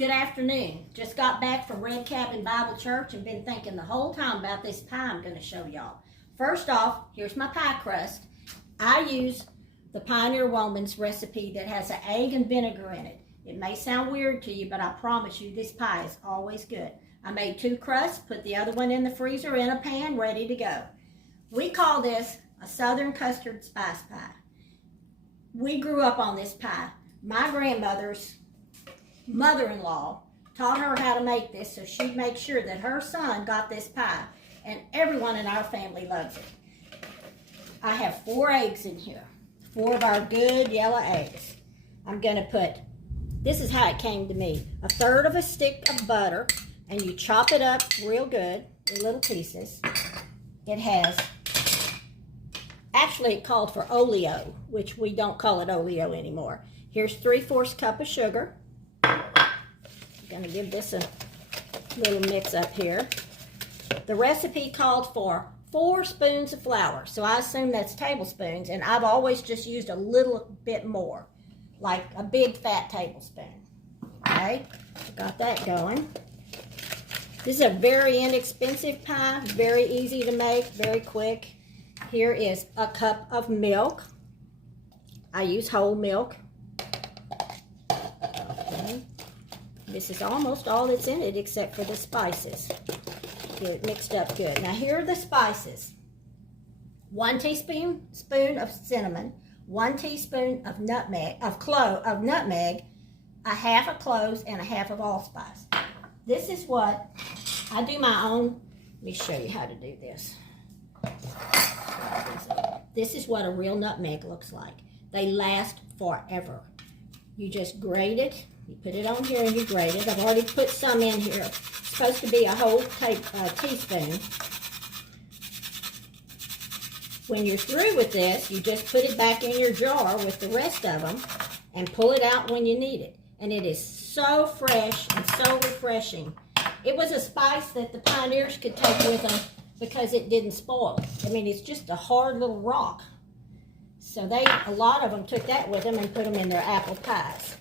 Good afternoon. Just got back from Red Cabin Bible Church and been thinking the whole time about this pie I'm going to show y'all. First off, here's my pie crust. I use the Pioneer Woman's recipe that has an egg and vinegar in it. It may sound weird to you, but I promise you this pie is always good. I made 2 crusts, put the other one in the freezer in a pan, ready to go. We call this a Southern custard spice pie. We grew up on this pie. My grandmother's mother-in-law taught her how to make this so she'd make sure that her son got this pie, and everyone in our family loves it. I have 4 eggs in here, 4 of our good yellow eggs. I'm going to put, this is how it came to me, 1/3 of a stick of butter, and you chop it up real good in little pieces. It has, actually it called for oleo, which we don't call it oleo anymore. Here's 3/4 cup of sugar. Gonna give this a little mix up here. The recipe called for 4 spoons of flour, so I assume that's tablespoons, and I've always just used a little bit more, like a big fat tablespoon. Okay, got that going. This is a very inexpensive pie, very easy to make, very quick. Here is a cup of milk. I use whole milk. Okay. This is almost all that's in it except for the spices. Get it mixed up good. Now here are the spices. 1 teaspoon of cinnamon, 1 teaspoon of nutmeg, of 1/2 of cloves, and 1/2 of allspice. This is what I do my own. Let me show you how to do this. This is what a real nutmeg looks like. They last forever. You just grate it. You put it on here and you grate it. I've already put some in here. It's supposed to be a whole teaspoon. When you're through with this, you just put it back in your jar with the rest of them and pull it out when you need it. And it is so fresh and so refreshing. It was a spice that the pioneers could take with them because it didn't spoil. I mean, it's just a hard little rock. So a lot of them took that with them and put them in their apple pies.